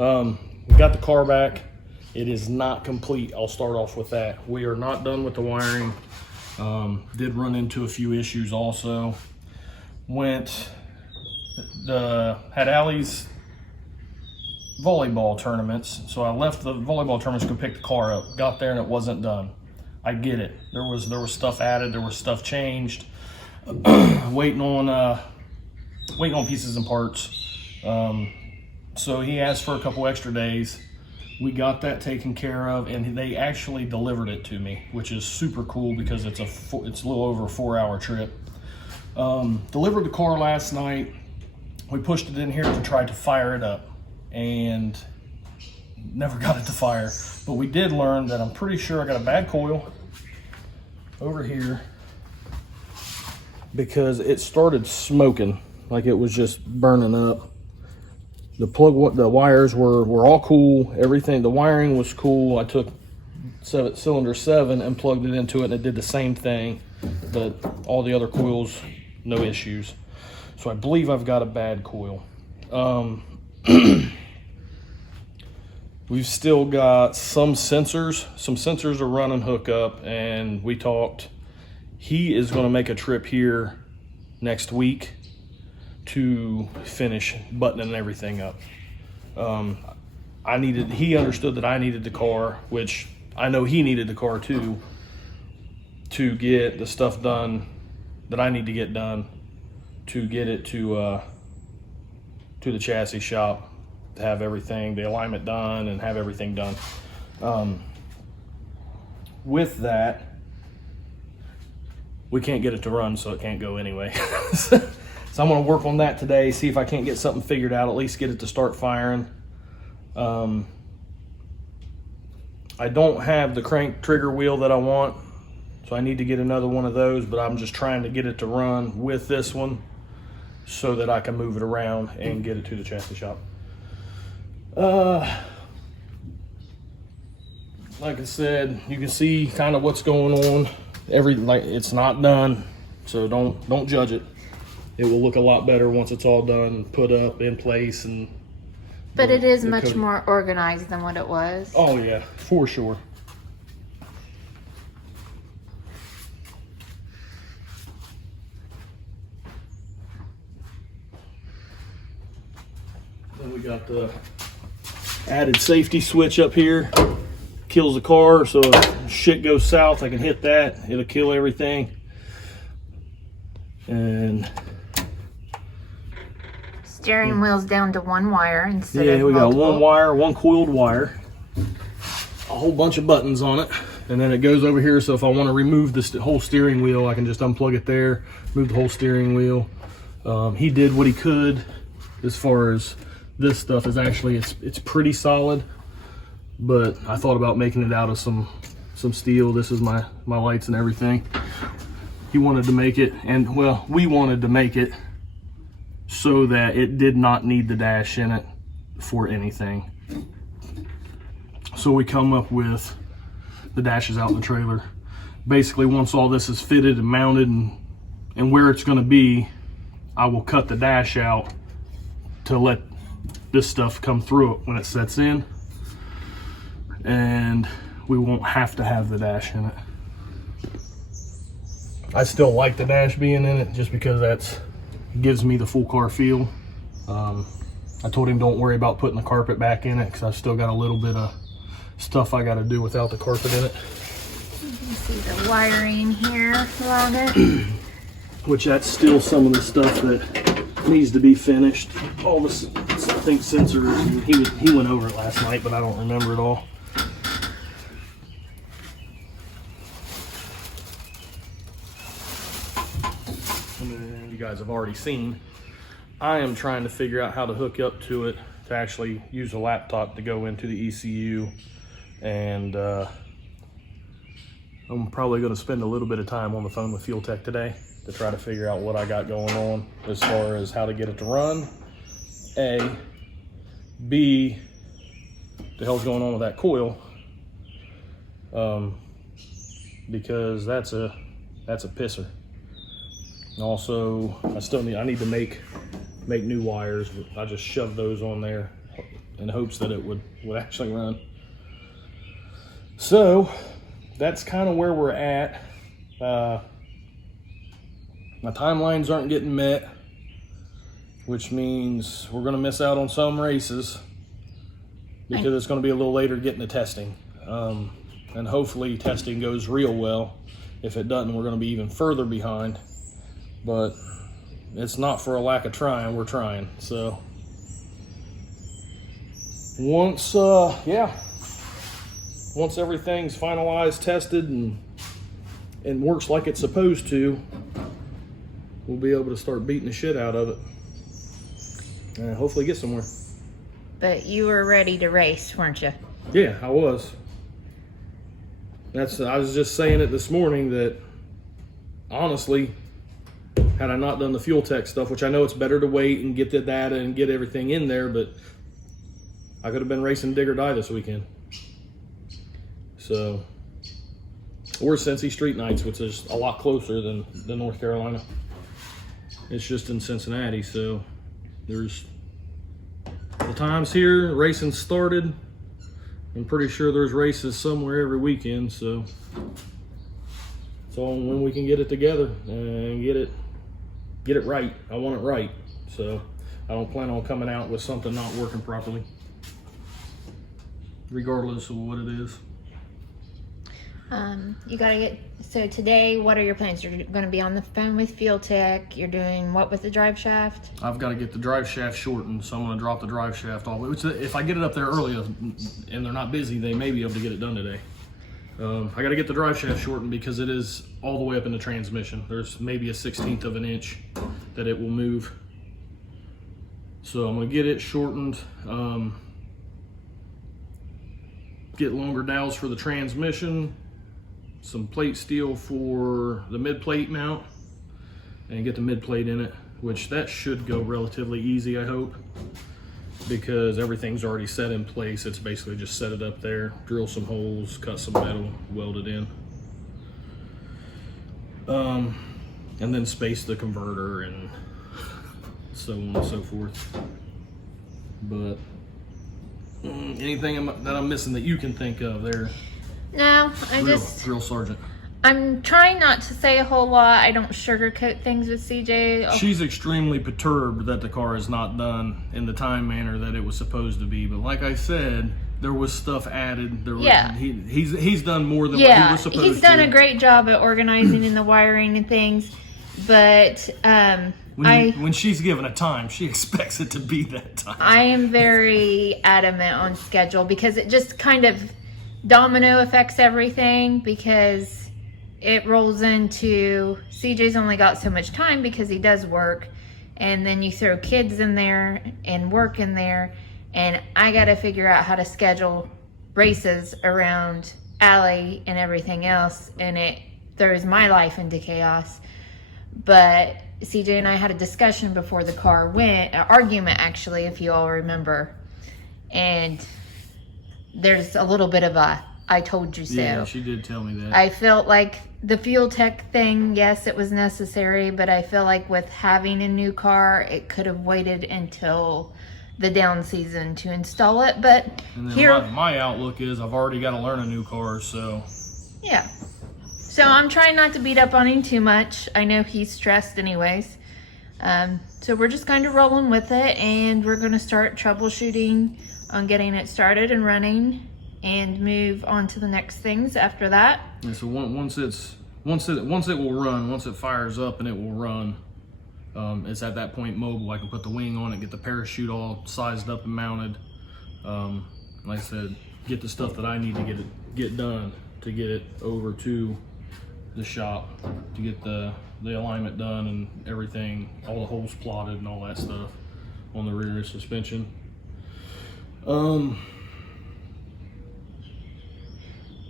We got the car back. It is not complete. I'll start off with that. We are not done with the wiring. Did run into a few issues also. Had Allie's volleyball tournaments, so I left the volleyball tournaments to pick the car up. Got there and it wasn't done. I get it. There was stuff added. There was stuff changed. waiting on pieces and parts. So he asked for a couple extra days. We got that taken care of, and they actually delivered it to me, which is super cool because it's a little over a 4-hour trip. Delivered the car last night. We pushed it in here to try to fire it up, and never got it to fire. But we did learn that I'm pretty sure I got a bad coil over here because it started smoking, like it was just burning up. The wires were all cool. Everything, the wiring was cool. I took cylinder 7 and plugged it into it, and it did the same thing. But all the other coils, no issues. So I believe I've got a bad coil. We've still got some sensors. Some sensors are running hookup, and we talked. He is going to make a trip here next week to finish buttoning everything up. He understood that I needed the car, which I know he needed the car too, to get the stuff done that I need to get done to get it to the chassis shop, to have everything, the alignment done and have everything done. With that, we can't get it to run, so it can't go anyway. So I'm gonna work on that today, see if I can't get something figured out, at least get it to start firing. I don't have the crank trigger wheel that I want, so I need to get another one of those, but I'm just trying to get it to run with this one so that I can move it around and get it to the chassis shop. Like I said, you can see kind of what's going on. It's not done, so don't judge it. It will look a lot better once it's all done, put up in place, and. But it is much more organized than what it was. Oh yeah, for sure. Then we got the added safety switch up here. Kills the car, so if shit goes south, I can hit that. It'll kill everything. And steering wheel's down to one wire instead of we multiple. got one wire, one coiled wire, a whole bunch of buttons on it, and then it goes over here. So if I want to remove this whole steering wheel, I can just unplug it there, move the whole steering wheel. He did what he could. As far as this stuff is actually, it's pretty solid, but I thought about making it out of some steel. This is my lights and everything. He wanted to make it, and well, we wanted to make it so that it did not need the dash in it for anything. So we come up with the dashes out in the trailer. Basically, once all this is fitted and mounted and where it's gonna be, I will cut the dash out to let this stuff come through it when it sets in. And we won't have to have the dash in it. I still like the dash being in it just because it gives me the full car feel. I told him don't worry about putting the carpet back in it because I've still got a little bit of stuff I got to do without the carpet in it. You can see the wiring here around it. Which that's still some of the stuff that needs to be finished. All this, I think, sensors. He went over it last night, but I don't remember it all. And you guys have already seen. I am trying to figure out how to hook up to it to actually use a laptop to go into the ECU, and I'm probably going to spend a little bit of time on the phone with Fuel Tech today to try to figure out what I got going on as far as how to get it to run. A, B, the hell's going on with that coil? Because that's a pisser. And also, I need to make new wires. I just shoved those on there in hopes that it would actually run. So that's kind of where we're at. My timelines aren't getting met, which means we're going to miss out on some races because it's going to be a little later getting to testing. And hopefully testing goes real well. If it doesn't, we're going to be even further behind. But it's not for a lack of trying. We're trying. So once everything's finalized, tested, and works like it's supposed to, we'll be able to start beating the shit out of it and hopefully get somewhere. But you were ready to race, weren't you? Yeah, I was. I was just saying it this morning that honestly, had I not done the fuel tech stuff, which I know it's better to wait and get the data and get everything in there, but I could have been racing dig or die this weekend. So, or Cincy Street Nights, which is a lot closer than North Carolina. It's just in Cincinnati, so there's the times here, racing started. I'm pretty sure there's races somewhere every weekend, so it's on when we can get it together and get it right. I want it right, so I don't plan on coming out with something not working properly, regardless of what it is. You gotta get, so today, what are your plans? You're gonna be on the phone with Fuel Tech. You're doing what with the drive shaft? I've got to get the drive shaft shortened, so I'm gonna drop the drive shaft off. Which, if I get it up there early and they're not busy, they may be able to get it done today. I got to get the drive shaft shortened because it is all the way up in the transmission. There's maybe a 1/16 of an inch that it will move. So I'm gonna get it shortened. Get longer dowels for the transmission, some plate steel for the mid plate mount, and get the mid plate in it, which that should go relatively easy, I hope, because everything's already set in place. It's basically just set it up there, drill some holes, cut some metal, weld it in, and then space the converter and so on and so forth. But anything that I'm missing that you can think of there? No, Drill sergeant. I'm trying not to say a whole lot. I don't sugarcoat things with CJ. She's extremely perturbed that the car is not done in the time manner that it was supposed to be. But like I said, there was stuff added. He's done more than what he was supposed to. He's done a great job at organizing and the wiring and things. But when she's given a time, she expects it to be that time. I am very adamant on schedule because it just kind of domino affects everything, because it rolls into CJ's only got so much time because he does work, and then you throw kids in there and work in there, and I got to figure out how to schedule races around Allie and everything else, and it throws my life into chaos. But CJ and I had a discussion before the car went, an argument actually, if you all remember, and there's a little bit of a I told you so. Yeah, she did tell me that. I felt like the fuel tech thing, yes, it was necessary, but I feel like with having a new car, it could have waited until the down season to install it. But and then my outlook is I've already got to learn a new car, so. Yeah. So I'm trying not to beat up on him too much. I know he's stressed anyways. So we're just kind of rolling with it, and we're going to start troubleshooting on getting it started and running, and move on to the next things after that. Yeah, so once it will run, once it fires up and it will run, it's at that point mobile. I can put the wing on it, get the parachute all sized up and mounted. Like I said, get the stuff that I need to get done to get it over to the shop, to get the alignment done and everything, all the holes plotted and all that stuff on the rear suspension.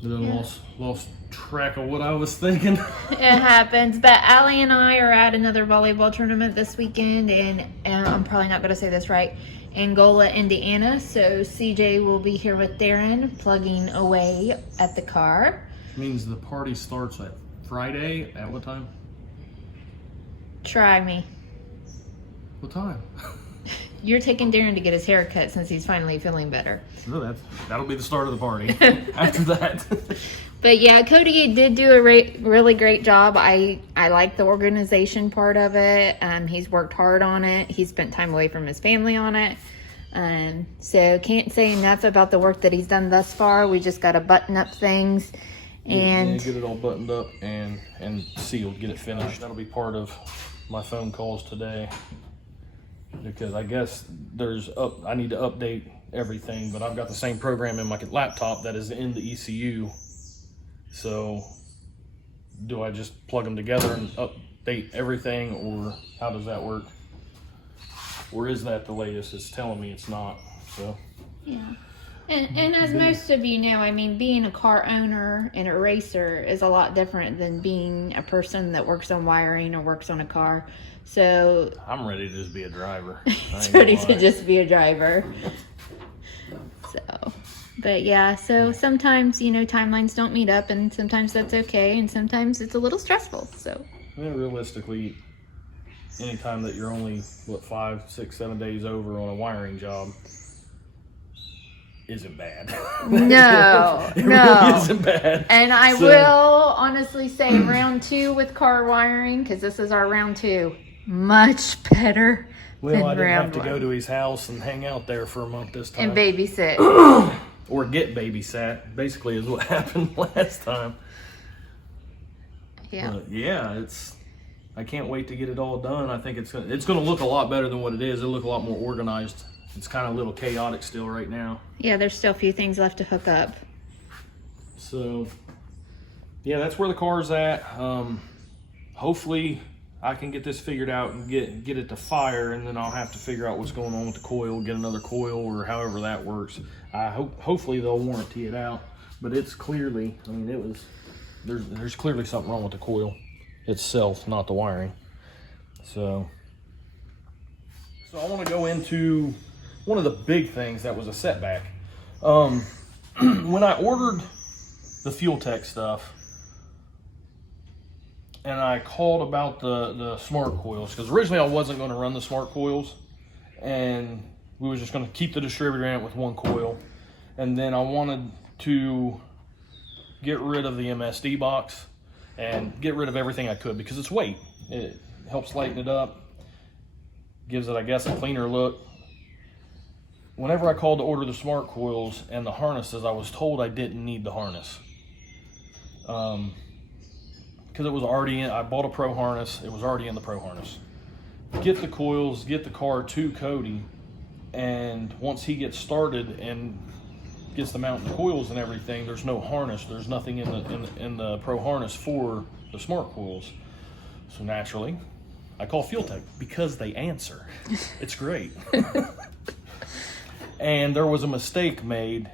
Then lost track of what I was thinking. It happens, but Allie and I are at another volleyball tournament this weekend, and I'm probably not going to say this right, Angola, Indiana. So CJ will be here with Darren, plugging away at the car. Which means the party starts at Friday. At what time? Try me. What time? you're taking Darren to get his hair cut since he's finally feeling better. So that'll be the start of the party after that. But yeah, Cody did do a really great job. I like the organization part of it. He's worked hard on it. He spent time away from his family on it. So can't say enough about the work that he's done thus far. We just got to button up things and get it all buttoned up and sealed, get it finished. That'll be part of my phone calls today, because I guess I need to update everything, but I've got the same program in my laptop that is in the ECU. So do I just plug them together and update everything, or how does that work? Or is that the latest? It's telling me it's not. So yeah. And as most of you know, I mean, being a car owner and a racer is a lot different than being a person that works on wiring or works on a car. So I'm ready to just be a driver. He's ready to just be a driver. So, but yeah, so sometimes, timelines don't meet up, and sometimes that's okay, and sometimes it's a little stressful. So yeah, realistically, anytime that you're only 5, 6, 7 days over on a wiring job isn't bad. No, it no, really isn't bad. And I will honestly say round 2 with car wiring, because this is our round 2, much better. Well, I didn't have to go to his house and hang out there for a month this time. And babysit. Or get babysat, basically, is what happened last time. Yeah. But yeah, I can't wait to get it all done. I think it's going to look a lot better than what it is. It'll look a lot more organized. It's kind of a little chaotic still right now. Yeah, there's still a few things left to hook up. So, yeah, that's where the car's at. Hopefully, I can get this figured out and get it to fire, and then I'll have to figure out what's going on with the coil, get another coil, or however that works. Hopefully they'll warranty it out, but it's clearly, there's clearly something wrong with the coil itself, not the wiring. So I want to go into one of the big things that was a setback. When I ordered the Fuel Tech stuff, and I called about the smart coils, because originally I wasn't going to run the smart coils, and we were just going to keep the distributor in it with one coil. And then I wanted to get rid of the MSD box and get rid of everything I could, because it's weight. It helps lighten it up, gives it, I guess, a cleaner look. Whenever I called to order the smart coils and the harnesses, I was told I didn't need the harness. Because it was already in, I bought a pro harness, it was already in the pro harness. Get the coils, get the car to Cody, and once he gets started and gets the mount and the coils and everything, there's no harness, there's nothing in the pro harness for the smart coils. So naturally, I call Fuel Tech because they answer. It's great. And there was a mistake made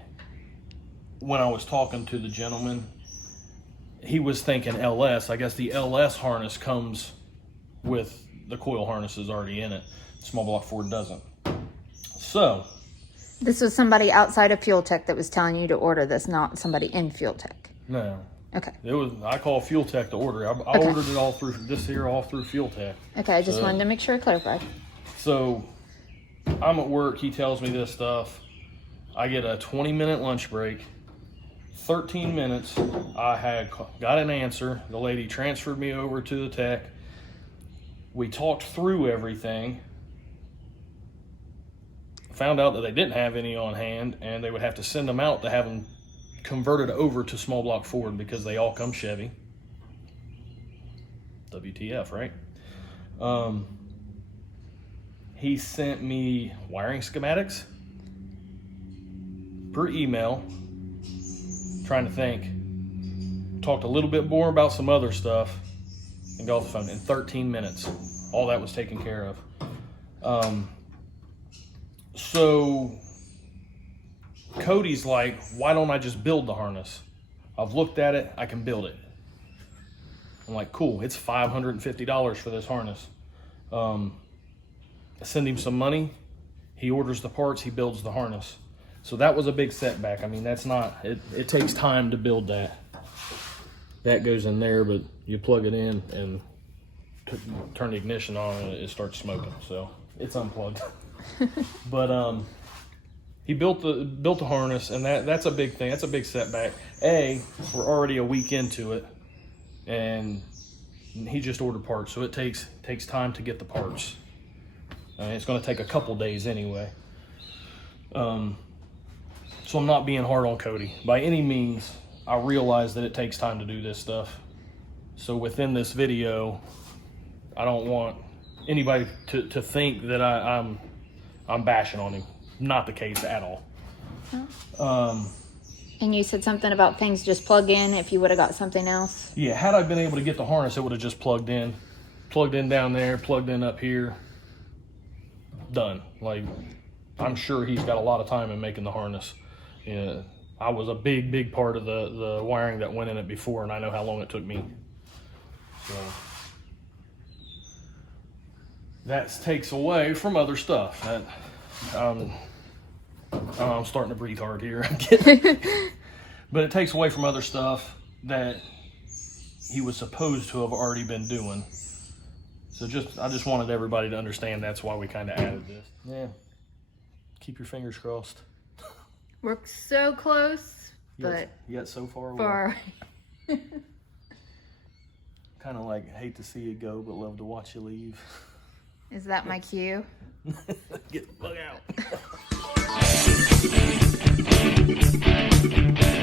when I was talking to the gentleman. He was thinking LS. I guess the LS harness comes with the coil harnesses already in it. Small block Ford doesn't. So this was somebody outside of Fuel Tech that was telling you to order this, not somebody in Fuel Tech. No. Okay. I call Fuel Tech to order. I ordered it all through Fuel Tech. Okay, I just wanted to make sure I clarified. So I'm at work, he tells me this stuff. I get a 20-minute lunch break. 13 minutes, I had got an answer. The lady transferred me over to the tech. We talked through everything. Found out that they didn't have any on hand, and they would have to send them out to have them converted over to small block Ford, because they all come Chevy. WTF, right? He sent me wiring schematics per email. Trying to think. Talked a little bit more about some other stuff and got off the phone in 13 minutes. All that was taken care of. So Cody's like, why don't I just build the harness? I've looked at it, I can build it. I'm like, cool, it's $550 for this harness. I send him some money, he orders the parts, he builds the harness. So that was a big setback. I mean, that's not, it takes time to build that. That goes in there, but you plug it in and turn the ignition on and it starts smoking. So it's unplugged. But he built the harness, and that's a big thing. That's a big setback. We're already a week into it, and he just ordered parts, so it takes time to get the parts. It's going to take a couple days anyway. So I'm not being hard on Cody by any means. I realize that it takes time to do this stuff. So within this video, I don't want anybody to think that I'm bashing on him. Not the case at all. And you said something about things just plug in if you would have got something else. Yeah, had I been able to get the harness, it would have just plugged in down there, plugged in up here, done. Like, I'm sure he's got a lot of time in making the harness. Yeah, I was a big part of the wiring that went in it before, and I know how long it took me. So that takes away from other stuff. I'm starting to breathe hard here. But it takes away from other stuff that he was supposed to have already been doing. So I just wanted everybody to understand that's why we kind of added this. Yeah. Keep your fingers crossed. We're so close, but yet so far away. Far. Kind of like hate to see you go, but love to watch you leave. Is that my cue? Get the fuck out.